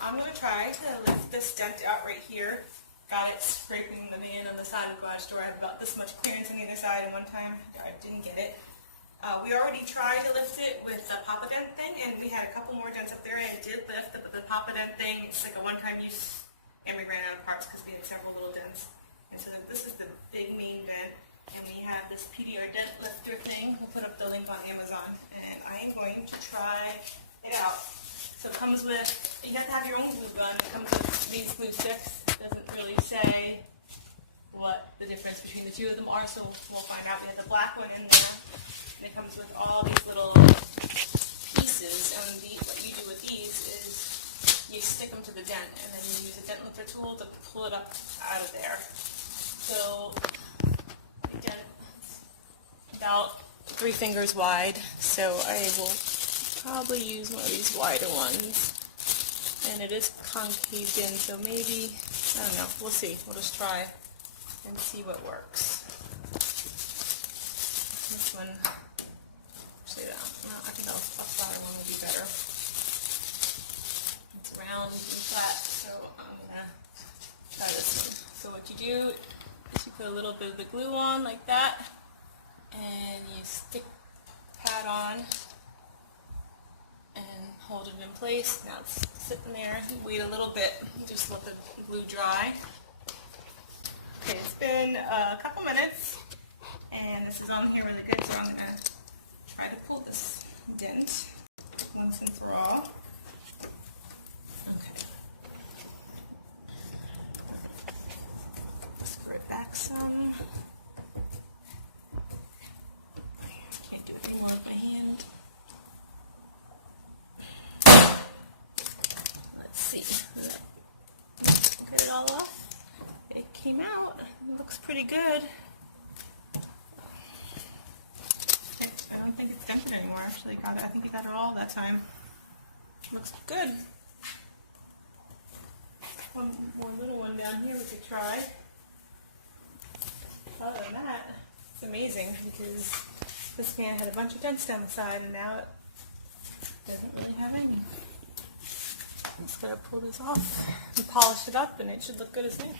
I'm going to try to lift this dent out right here. Got it scraping the van on the side of the garage door. I have about this much clearance on either side, and one time I didn't get it. We already tried to lift it with the Papa Dent thing, and we had a couple more dents up there, and it did lift, but the Papa Dent thing, it's like a one-time use, and we ran out of parts because we had several little dents. And so this is the big main dent, and we have this PDR dent lifter thing. We'll put up the link on Amazon, and I am going to try it out. So it comes with, you have to have your own glue gun. It comes with these glue sticks. It doesn't really say what the difference between the two of them are, so we'll find out. We have the black one in there. And it comes with all these little pieces, and what you do with these is you stick them to the dent, and then you use a dent lifter tool to pull it up out of there. So, again, it's about 3 fingers wide, so I will probably use one of these wider ones. And it is concaved in, so maybe, I don't know, we'll see. We'll just try and see what works. This one, actually, no, I think a flatter one will be better. It's round and flat, so I'm gonna try this one. So what you do is you put a little bit of the glue on like that, and you stick the pad on and hold it in place. Now it's sitting there. Wait a little bit. Just let the glue dry. Okay, it's been a couple minutes, and this is on here really good, so I'm going to try to pull this dent once and for all. Okay. Screw it back some. Can't do anything more with my hand. Let's see. Get it all off. It came out. It looks pretty good. I don't think it's dented anymore. Actually, got it. I think you got it all that time. Looks good. One more little one down here we could try. Other than that, it's amazing because this man had a bunch of dents down the side, and now it doesn't really have any. I'm just going to pull this off and polish it up, and it should look good as new.